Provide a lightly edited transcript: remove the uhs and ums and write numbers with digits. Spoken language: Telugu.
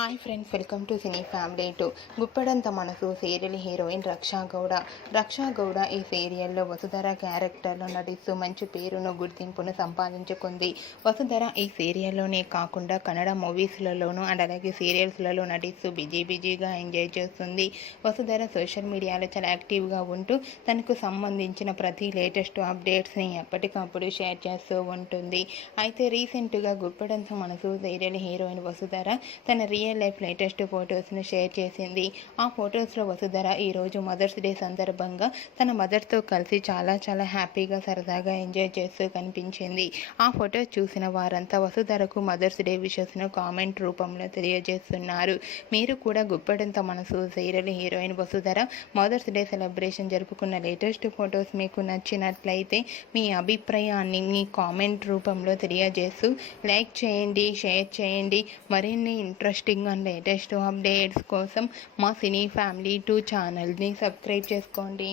Hi friends, welcome to cine family 2. Guppedantha Manasu serial heroine రక్షా గౌడ ఈ సీరియల్లో వసుధర క్యారెక్టర్లో నటిస్తూ మంచి పేరును గుర్తింపును సంపాదించుకుంది. వసుధర ఈ సీరియల్లోనే కాకుండా కన్నడ మూవీస్లలోనూ అండ్ అలాగే సీరియల్స్లలో నటిస్తూ బిజీగా ఎంజాయ్ చేస్తుంది. వసుధర సోషల్ మీడియాలో చాలా యాక్టివ్గా ఉంటూ తనకు సంబంధించిన ప్రతి లేటెస్ట్ అప్డేట్స్ని ఎప్పటికప్పుడు షేర్ చేస్తూ ఉంటుంది. అయితే రీసెంట్గా గుప్పెడంత మనసు సీరియల్ హీరోయిన్ వసుధర తన రియల్ లైఫ్ లేటెస్ట్ ఫొటోస్ను షేర్ చేసింది. ఆ ఫొటోస్లో వసుధర ఈరోజు మదర్స్ డే సందర్భంగా తన మదర్తో కలిసి చాలా హ్యాపీగా సరదాగా ఎంజాయ్ చేస్తూ కనిపించింది. ఆ ఫొటోస్ చూసిన వారంతా వసుధరకు మదర్స్ డే విషెస్ను కామెంట్ రూపంలో తెలియజేస్తున్నారు. మీరు కూడా Guppedantha Manasu serial heroine Vasudhara Mother's Day celebration జరుపుకున్న లేటెస్ట్ ఫొటోస్ మీకు నచ్చినట్లయితే మీ అభిప్రాయాన్ని మీ కామెంట్ రూపంలో తెలియజేస్తూ లైక్ చేయండి, షేర్ చేయండి. మరిన్ని ఇంట్రెస్టింగ్ అండ్ లేటెస్ట్ అప్డేట్స్ కోసం మా సినీ ఫ్యామిలీ 2 ఛానల్ని సబ్స్క్రైబ్ చేసుకోండి.